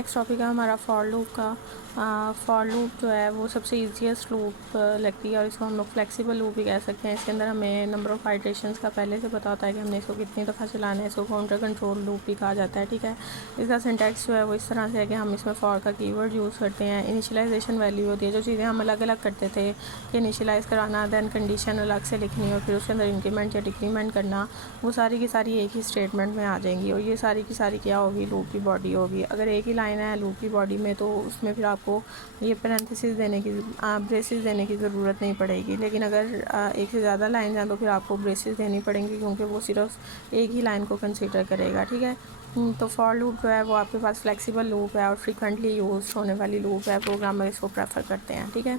Next topic है हमारा for loop का। फॉर लूप जो है वो सबसे ईजीएस्ट लूप लगती है और इसको हम लोग फ्लेक्सिबल लूप भी कह सकते हैं। इसके अंदर हमें नंबर ऑफ़ आइटरेशंस का पहले से पता होता है कि हमने इसको कितनी दफ़ा चलाना है। इसको काउंटर कंट्रोल लूप भी कहा जाता है, ठीक है। इसका सिंटैक्स जो है वो इस तरह से है कि हम इसमें फॉर का कीवर्ड यूज़ करते हैं। इनिशियलाइजेशन वैल्यू होती है, जो चीज़ें हम अलग अलग करते थे कि इनिशियलाइज़ कराना, दैन कंडीशन अलग से लिखनी और फिर उसके अंदर इंक्रीमेंट या डिक्रीमेंट करना, वो सारी की सारी एक ही स्टेटमेंट में आ जाएंगी और ये सारी की सारी क्या होगी, लूप की बॉडी होगी। अगर एक ही लाइन है लूप की बॉडी में तो उसमें फिर आपको ये पैरेंथेसिस देने की ब्रेसेस देने की ज़रूरत नहीं पड़ेगी। लेकिन अगर एक से ज़्यादा लाइन हैं तो फिर आपको ब्रेसेस देनी पड़ेंगी, क्योंकि वो सिर्फ एक ही लाइन को कंसीडर करेगा, ठीक है। तो फॉर लूप जो है वो आपके पास फ्लेक्सिबल लूप है और फ्रीक्वेंटली यूज होने वाली लूप है। प्रोग्रामर इसको प्रेफर करते हैं, ठीक है।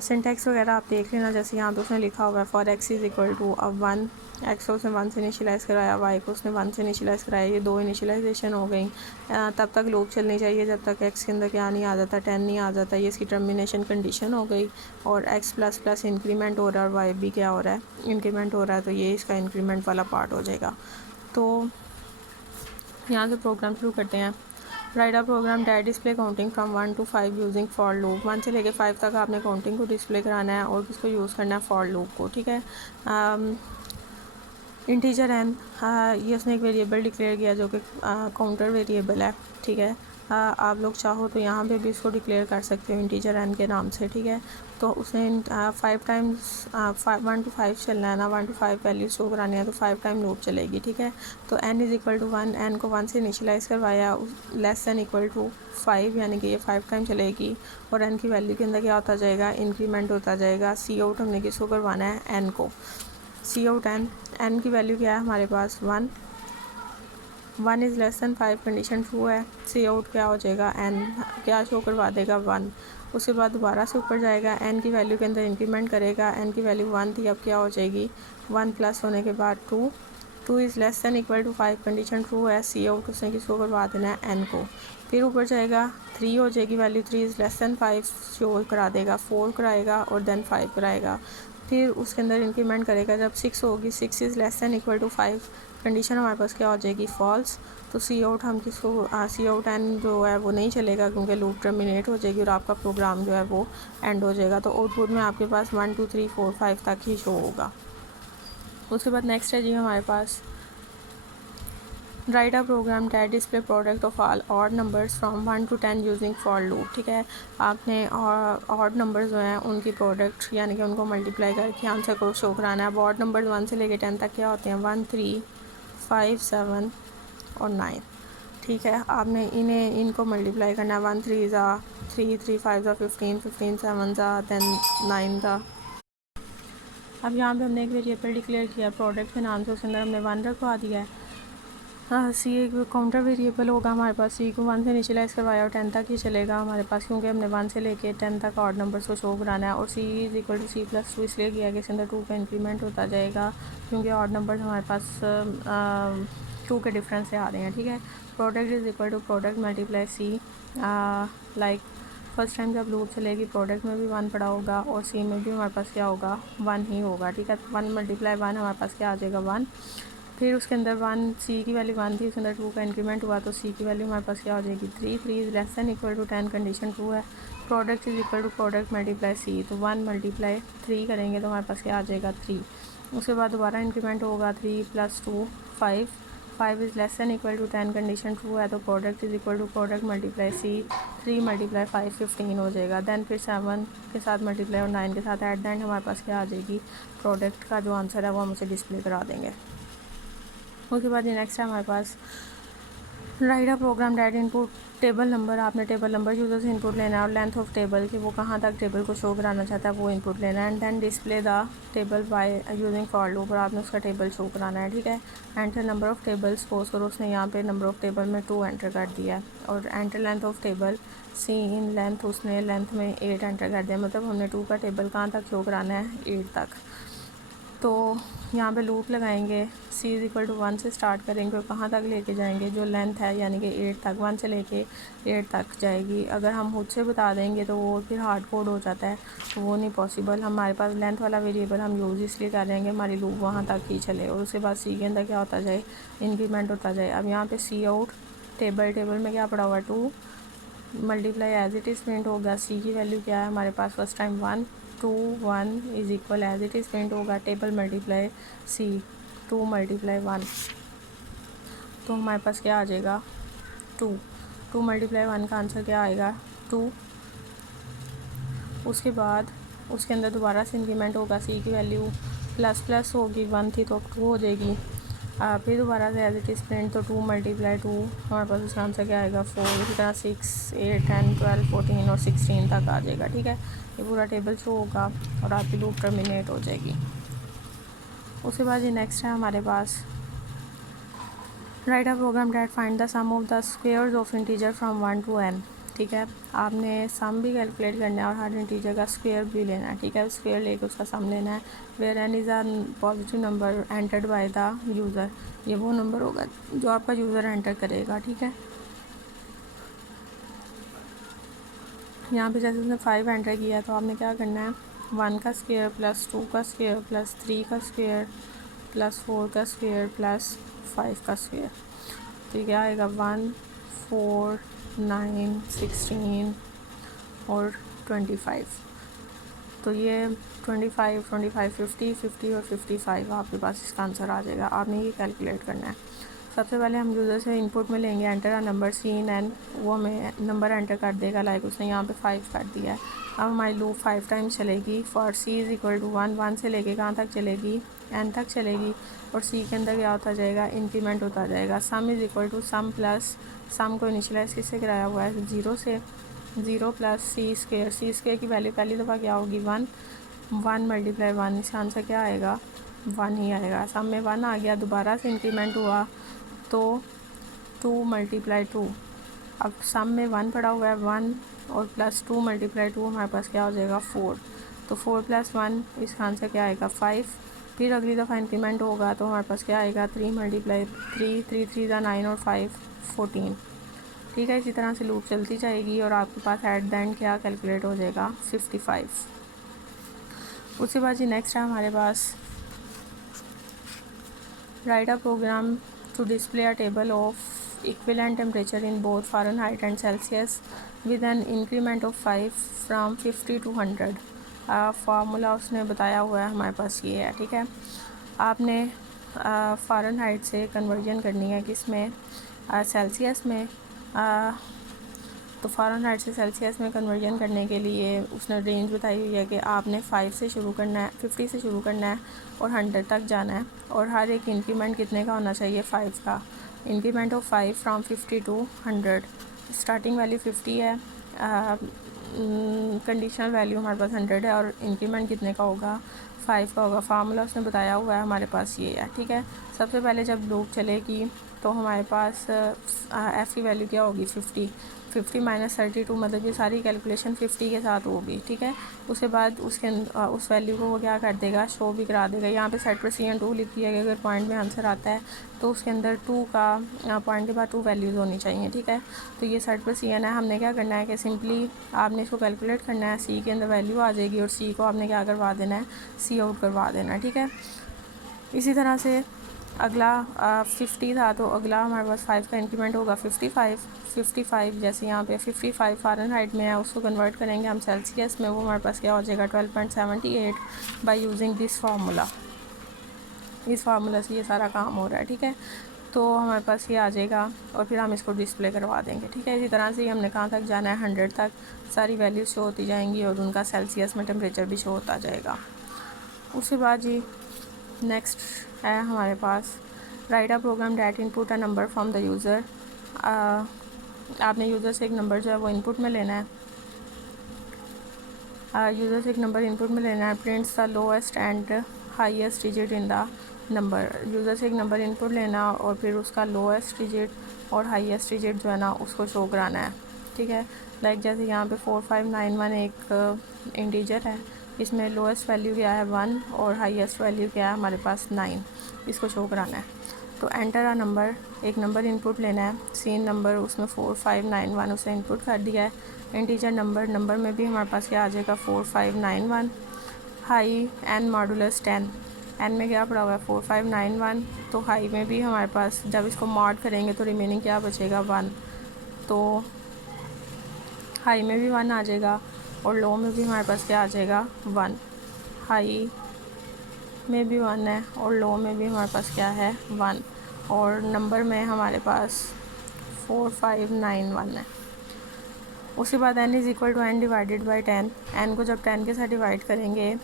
सिंटैक्स वगैरह आप देख लेना, जैसे यहाँ पे उसने लिखा हुआ है for x is equal to अब 1, एक्स को उसने 1 से इनिशियलाइज़ कराया, वाई को उसने 1 से इनिशियलाइज़ कराया, ये 2 इनिशियलाइजेशन हो गई। तब तक लूप चलनी चाहिए जब तक एक्स के अंदर क्या नहीं आ जाता, 10 नहीं आ जाता, ये इसकी टर्मिनेशन कंडीशन हो गई। और एक्स प्लस प्लस इंक्रीमेंट हो रहा है और वाई भी क्या हो रहा है, इंक्रीमेंट हो रहा है, तो ये इसका इंक्रीमेंट वाला पार्ट हो जाएगा। तो यहाँ से प्रोग्राम शुरू करते हैं। Write a program that display counting from 1 to 5 using for loop. 1 से लेके 5 तक आपने काउंटिंग को डिस्प्ले कराना है और किसको यूज़ करना है, फॉर लूप को, ठीक है। इंटीजर एन, ये उसने एक वेरिएबल डिक्लेयर किया जो कि काउंटर वेरिएबल है, ठीक है। आप लोग चाहो तो यहाँ पे भी इसको डिक्लेयर कर सकते हो इंटीजर एन के नाम से, ठीक है। तो उसने 5 टाइम्स 1 to 5 चलना है ना, 1 to 5 वैल्यू शो करानी है तो 5 टाइम लूप चलेगी, ठीक है। तो n is equal to 1, n को 1 से इनिशियलाइज़ करवाया, लेस दैन इक्वल टू 5, यानी कि ये 5 टाइम चलेगी और n की वैल्यू के अंदर क्या होता जाएगा, इंक्रीमेंट होता जाएगा। सी आउट हमने किसको करवाना है, n को। सी आउट n की वैल्यू क्या है हमारे पास, 1 is less then 5, condition true है। सी आउट क्या हो जाएगा, n क्या शो करवा देगा, 1। उसके बाद दोबारा से ऊपर जाएगा, n की वैल्यू के अंदर इंक्रीमेंट करेगा, n की वैल्यू 1 थी, अब क्या हो जाएगी, 1 प्लस होने के बाद 2 is less than equal to 5, condition true है। सी आउट उसने किसको करवा देना है, n को। फिर ऊपर जाएगा, 3 हो जाएगी value, 3 is less then 5 show करा देगा, 4 कराएगा और देन 5 कराएगा। फिर उसके अंदर इंक्रीमेंट करेगा, जब 6 होगी, 6 is less than equal to 5, condition हमारे पास क्या हो जाएगी, फॉल्स। तो सी आउट हम किसको, सी आउट एन जो है वो नहीं चलेगा क्योंकि लूप टर्मिनेट हो जाएगी और आपका प्रोग्राम जो है वो एंड हो जाएगा। तो आउटपुट में आपके पास 1 2 3 4 5 तक ही शो होगा। उसके बाद नेक्स्ट है जी हमारे पास write a program that display product of all odd numbers from 1 to 10 using for loop, ठीक है। आपने ऑड नंबर्स जो हैं उनकी प्रोडक्ट यानी कि उनको मल्टीप्लाई करके आंसर को शो कराना है। अब ऑड नंबर्स 1 से लेके 10 तक क्या होते हैं, 1 3 5 7 और 9, ठीक है। आपने इनको मल्टीप्लाई करना है, 1 3 ज़ा 3 3 5 ज़ा 15 15 7 ज़ा देन 9 ज़ा। अब यहाँ पे हमने एक वेरिएबल डिक्लेयर किया प्रोडक्ट के नाम से, उसके अंदर हमने 1 रखवा दिया है। सी एक काउंटर वेरिएबल होगा हमारे पास, सी को 1 से इनिशियलाइज़ करवाया और 10 तक ही चलेगा हमारे पास, क्योंकि हमने 1 से लेके 10 तक ऑड नंबर्स को शो कराना है। और C is equal to C plus 2 इसलिए किया कि इसके अंदर 2 का इंक्रीमेंट होता जाएगा, क्योंकि ऑड नंबर्स हमारे पास 2 के डिफरेंस से आ रहे हैं, ठीक है। Product is equal to product multiply C, like first time जब लूप चलेगी प्रोडक्ट में भी 1 पड़ा होगा और सी में भी हमारे पास क्या होगा, 1 ही होगा, ठीक है। 1 मल्टीप्लाई 1 हमारे पास क्या आ जाएगा, 1। फिर उसके अंदर 1, सी की वैल्यू 1 थी, उसके अंदर 2 का इंक्रीमेंट हुआ तो सी की वैल्यू हमारे पास क्या हो जाएगी, 3 3 is less than equal to 10, condition true है। Product is equal to product multiply C, तो 1 मल्टीप्लाई 3 करेंगे तो हमारे पास क्या आ जाएगा, 3। उसके बाद दोबारा इंक्रीमेंट होगा, 3 plus 2 5 5 is less than equal to 10, condition true है। तो product is equal to product multiply C, 3 multiply 5 15 हो जाएगा। देन फिर 7 के साथ मल्टीप्लाई और 9 के साथ एट द एंड हमारे पास क्या आ जाएगी, प्रोडक्ट का जो आंसर है वो हम उसे डिस्प्ले करा देंगे। उसके बाद ये नेक्स्ट है हमारे पास write a program that input table number. आपने टेबल नंबर यूज़र से इनपुट लेना है और लेंथ ऑफ टेबल कि वो कहाँ तक टेबल को शो कराना चाहता है वो इनपुट लेना है। And then display the table by using for loop, और आपने उसका टेबल शो कराना है, ठीक है। Enter number of table, suppose करो उसने यहाँ पे नंबर ऑफ़ टेबल में 2 एंटर कर दिया और enter length of table, C in length, उसने लेंथ में 8 एंटर कर दिया, मतलब हमने 2 का टेबल कहाँ तक शो कराना है, 8 तक। तो यहाँ पे लूप लगाएंगे, सी इज़ इक्वल टू 1 से स्टार्ट करेंगे और कहाँ तक लेके जाएंगे, जो लेंथ है यानी कि 8 तक, 1 से लेके 8 तक जाएगी। अगर हम खुद से बता देंगे तो वो फिर हार्ड कोड हो जाता है, तो वो नहीं पॉसिबल। हमारे पास लेंथ वाला वेरिएबल हम यूज़ इसलिए कर रहे हैं कि हमारी लूप वहाँ तक ही चले और उसके बाद सी के अंदर क्या होता जाए, इंक्रीमेंट होता जाए। अब यहाँ पर सी आउट टेबल में क्या पड़ा हुआ 2 multiply as it is print होगा। सी की वैल्यू क्या है हमारे पास first time 1, 2 1 is equal as it is print होगा टेबल मल्टीप्लाई सी 2 मल्टीप्लाई 1, तो हमारे पास क्या आ जाएगा 2 मल्टीप्लाई 1 का आंसर क्या आएगा 2। उसके बाद उसके अंदर दोबारा से इंक्रीमेंट होगा। सी की वैल्यू प्लस होगी 1 थी तो 2 हो जाएगी। फिर दोबारा से एज इट इज़ प्रिंट, तो 2 मल्टीप्लाई 2 हमारे पास उसका आंसर क्या आएगा 4। इसी तरह 6 8 10 12 14 और 16 तक आ जाएगा। ठीक है, ये पूरा टेबल शो होगा और आपकी लूप टर्मिनेट हो जाएगी। उसके बाद ये नेक्स्ट है हमारे पास write a program that find the sum of the squares of integer from 1 to n। ठीक है, आपने सम भी कैलकुलेट करना है और हर इंटीजर का स्क्वेयर भी लेना है। ठीक है, स्क्वेयर लेके उसका सम लेना है। Where n is a positive number entered by the user, ये वो नंबर होगा जो आपका यूज़र एंटर करेगा। ठीक है, यहाँ पे जैसे उसने 5 एंटर किया तो आपने क्या करना है 1 का स्क्वेयर प्लस 2 का स्क्वेयर प्लस 3 का स्क्वेयर प्लस 4 का स्क्वेयर प्लस 5 का स्क्वेयर, तो क्या आएगा 1 4 9 16 और 25। तो ये 25 25 50 50 और 55 आपके पास इसका आंसर आ जाएगा। आपने ये कैलकुलेट करना है। सबसे पहले हम यूज़र से इनपुट में लेंगे enter a number seen an, वो हमें नंबर एंटर कर देगा। लाइक उसने यहाँ पे 5 कर दिया है। अब हमारी लूप 5 टाइम्स चलेगी for C is equal to 1, 1 से लेके कहाँ तक चलेगी एन तक चलेगी। और सी के अंदर क्या होता जाएगा इंक्रीमेंट होता जाएगा। Sum is equal to sum plus sum को इनिशियलाइज किससे कराया हुआ है 0 से, 0 प्लस सी स्क्वेयर की वैल्यू पहली दफ़ा क्या होगी 1 मल्टीप्लाई 1, इसका आंसर क्या आएगा 1 ही आएगा। सम में 1 आ गया, दोबारा से इंक्रीमेंट हुआ तो 2 मल्टीप्लाई 2। अब सम में 1 पड़ा हुआ है 1 और प्लस 2 मल्टीप्लाई 2 हमारे पास क्या हो जाएगा 4, तो 4 प्लस 1 इसका आंसर क्या आएगा 5। फिर अगली दफ़ा इंक्रीमेंट होगा तो हमारे पास क्या आएगा 3 मल्टीप्लाई 3, 3 3 9 और 5 14। ठीक है, इसी तरह से लूप चलती जाएगी और आपके पास एट द एंड क्या कैलकुलेट हो जाएगा 55। उसके बाद जी नेक्स्ट है हमारे पास राइट अ प्रोग्राम to display a table of equivalent temperature in both Fahrenheit and Celsius with an increment of 5 from 50 to 100। Formula उसने बताया हुआ है हमारे पास ये है। ठीक है, आपने फ़ारेनहाइट से कन्वर्जन करनी है किस में सेल्सियस में। तो फ़ारेनहाइट से सेल्सियस में कन्वर्जन करने के लिए उसने रेंज बताई हुई है कि आपने 5 से शुरू करना है, 50 से शुरू करना है और 100 तक जाना है। और हर एक इंक्रीमेंट कितने का होना चाहिए 5 का। Increment of 5 from 50 to 100। Starting value 50 है, कंडीशनल वैल्यू हमारे पास 100 है और इंक्रीमेंट कितने का होगा 5 का होगा। फार्मूला उसने बताया हुआ है हमारे पास ये है। ठीक है, सबसे पहले जब लूप चलेगी तो हमारे पास एफ़ की वैल्यू क्या होगी 50 माइनस 32, मतलब ये सारी कैलकुलेशन 50 के साथ होगी। ठीक है, उसके बाद उसके उस वैल्यू को वो क्या कर देगा शो भी करा देगा। यहाँ पे सेट पर CN2 लिखी है कि अगर पॉइंट में आंसर आता है तो उसके अंदर 2 का पॉइंट के बाद 2 वैल्यूज़ होनी चाहिए। ठीक है, तो ये सेट पर CN है। हमने क्या करना है कि सिंपली आपने इसको कैलकुलेट करना है, सी के अंदर वैल्यू आ जाएगी और सी को आपने क्या करवा देना है सी आउट करवा देना है। ठीक है, इसी तरह से अगला 50 था तो अगला हमारे पास 5 का इंक्रीमेंट होगा 55। जैसे यहाँ पे 55 फ़ारेनहाइट में है, उसको कन्वर्ट करेंगे हम सेल्सियस में, वो हमारे पास क्या हो जाएगा 12.78 बाय यूजिंग दिस फार्मूला। इस फार्मूला से ये सारा काम हो रहा है। ठीक है, तो हमारे पास ये आ जाएगा और फिर हम इसको डिस्प्ले करवा देंगे। ठीक है, इसी तरह से हमने कहाँ तक जाना है 100 तक, सारी वैल्यूज शो होती जाएंगी और उनका सेल्सियस में टेम्परेचर भी शो होता जाएगा। उसके बाद जी नेक्स्ट है हमारे पास write a program that input a number from the user. आपने यूज़र से एक नंबर जो है वो इनपुट में लेना है। यूज़र से एक नंबर इनपुट में लेना है। Prints the lowest and highest digit in the number. User से एक नंबर इनपुट लेना और फिर उसका लोएस्ट डिजिट और हाईएस्ट डिजिट जो है ना उसको शो कराना है। ठीक है, लाइक जैसे यहाँ पे 4591 एक इंटीजर है, इसमें लोएस्ट वैल्यू क्या है 1 और हाईएस्ट वैल्यू क्या है हमारे पास 9, इसको शो कराना है। तो एंटर अ नंबर, एक नंबर इनपुट लेना है। सीन नंबर उसमें 4591 उसे इनपुट कर दिया है। इंटीजर नंबर में भी हमारे पास क्या आ जाएगा 4591। हाई एन मॉडुलस 10, एन में क्या पड़ा हुआ है 4591, तो हाई में भी हमारे पास जब इसको मॉड करेंगे तो रिमेनिंग क्या बचेगा 1, तो हाई में भी 1 आ जाएगा और लो में भी हमारे पास क्या आ जाएगा 1। हाई में भी 1 है और लो में भी हमारे पास क्या है 1, और नंबर में हमारे पास 4591 है। उसके बाद n is equal to n divided by 10। n को जब 10 के साथ डिवाइड करेंगे,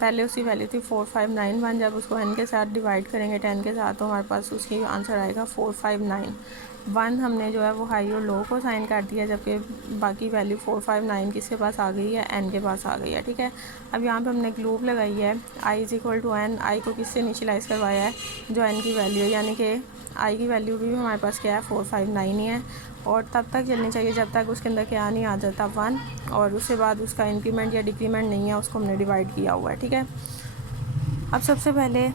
पहले उसकी वैल्यू थी 4591, जब उसको n के साथ डिवाइड करेंगे 10 के साथ तो हमारे पास उसकी आंसर आएगा 4591। हमने जो है वो हाई और लो को साइन कर दिया, जबकि बाकी वैल्यू 459 किसके पास आ गई है, n के पास आ गई है। ठीक है, अब यहाँ पे हमने एक लूप लगाई है, i is equal to n। I को किससे इनिशियलाइज़ करवाया है, जो n की वैल्यू है, यानी कि आई की वैल्यू भी हमारे पास क्या है 459 ही है, और तब तक चलनी चाहिए जब तक उसके अंदर क्या नहीं आ जाता 1, और उसके बाद उसका इंक्रीमेंट या डिक्रीमेंट नहीं है, उसको हमने डिवाइड किया हुआ है। ठीक है, अब सबसे पहले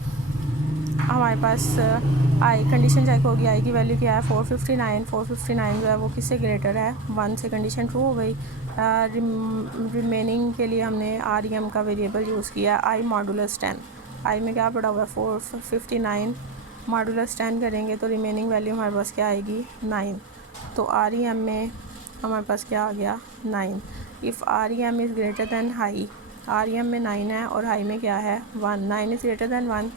हमारे पास आई कंडीशन चेक होगी, आई की वैल्यू क्या है 459 जो है वो किससे ग्रेटर है 1 से, कंडीशन ट्रू हो गई। रिमेनिंग के लिए हमने आर एम का वेरिएबल यूज़ किया, आई मॉडुलस 10। आई में क्या पड़ा हुआ है 459, मॉडुलस 10 करेंगे तो रिमेनिंग वैल्यू हमारे पास क्या आएगी 9, तो आर ई एम में हमारे पास क्या आ गया 9। If R E M is greater than high, R E M में 9 है और हाई में क्या है 1, 9 is greater then 1,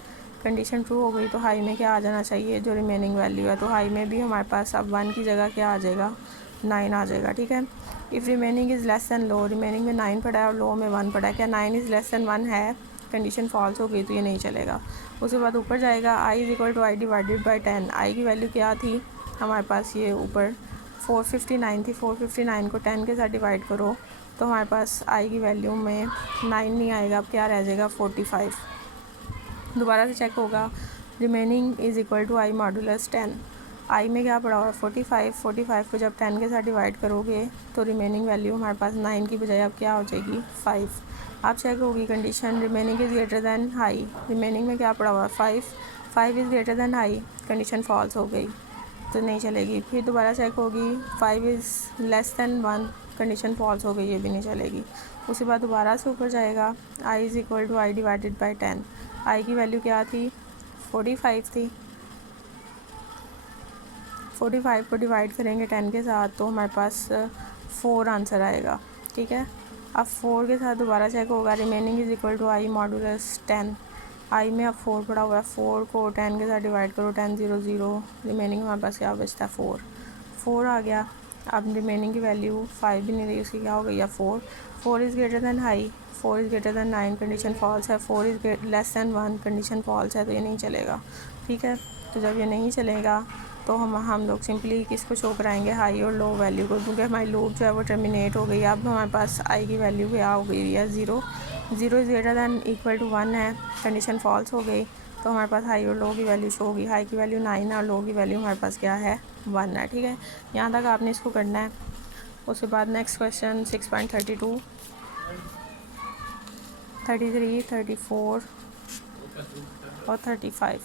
condition true हो गई, तो हाई में क्या आ जाना चाहिए, जो रिमेनिंग वैल्यू है, तो हाई में भी हमारे पास अब 1 की जगह क्या आ जाएगा 9 आ जाएगा। ठीक है, if remaining is less then low, remaining में 9 पड़ा है और लो में 1 पड़ा है, क्या 9 इज़ लेस दैन 1 है, कंडीशन फॉल्स हो गई तो ये नहीं चलेगा। उसके बाद ऊपर जाएगा I is equal to I divided by 10। I की वैल्यू क्या थी हमारे पास, ये ऊपर 459 थी, 459 को 10 के साथ डिवाइड करो तो हमारे पास आई की वैल्यू में 9 नहीं आएगा, अब क्या रह जाएगा 45। दोबारा से चेक होगा, remaining is equal to I modulus 10। I में क्या पड़ा हुआ है 45 को जब 10 के साथ डिवाइड करोगे तो रिमेनिंग वैल्यू हमारे पास 9 की बजाय अब क्या हो जाएगी 5। आप चेक होगी condition, remaining is greater than high, remaining में क्या पड़ा हुआ है 5 is greater than high, condition false हो गई तो नहीं चलेगी। फिर दोबारा चेक होगी 5 is less than 1, condition false हो गई, ये भी नहीं चलेगी। उसके बाद दोबारा से ऊपर जाएगा, I is equal to I divided by 10। I की वैल्यू क्या थी 45 थी, 45 को डिवाइड करेंगे 10 के साथ तो हमारे पास 4 आंसर आएगा। ठीक है, अब 4 के साथ दोबारा चेक होगा, remaining is equal to I modulus 10। I में अब 4 पड़ा हुआ है, 4 को 10 के साथ डिवाइड करो, 10 0 0, रिमेनिंग हमारे पास क्या बचता है 4 आ गया। अब रिमेनिंग की वैल्यू 5 भी नहीं रही, उसकी क्या हो गई है 4 is greater than high, 4 is greater than 9, condition false है, 4 is less than 1, condition false है, तो ये नहीं चलेगा। ठीक है, तो जब ये नहीं चलेगा तो हम लोग सिंपली किसको शो कराएंगे, हाई और लो वैल्यू को, क्योंकि हमारी लूप जो है वो टर्मिनेट हो गई। अब हमारे पास आई की वैल्यू क्या हो गई है 0 is greater than equal to 1 है, कंडीशन फॉल्स हो गई, तो हमारे पास हाई और लो की वैल्यू शो होगी। हाई की वैल्यू 9 है और लो की वैल्यू हमारे पास क्या है 1 है। ठीक है, यहाँ तक आपने इसको करना है। उसके बाद नेक्स्ट क्वेश्चन 6.32, 33, 34 और 35।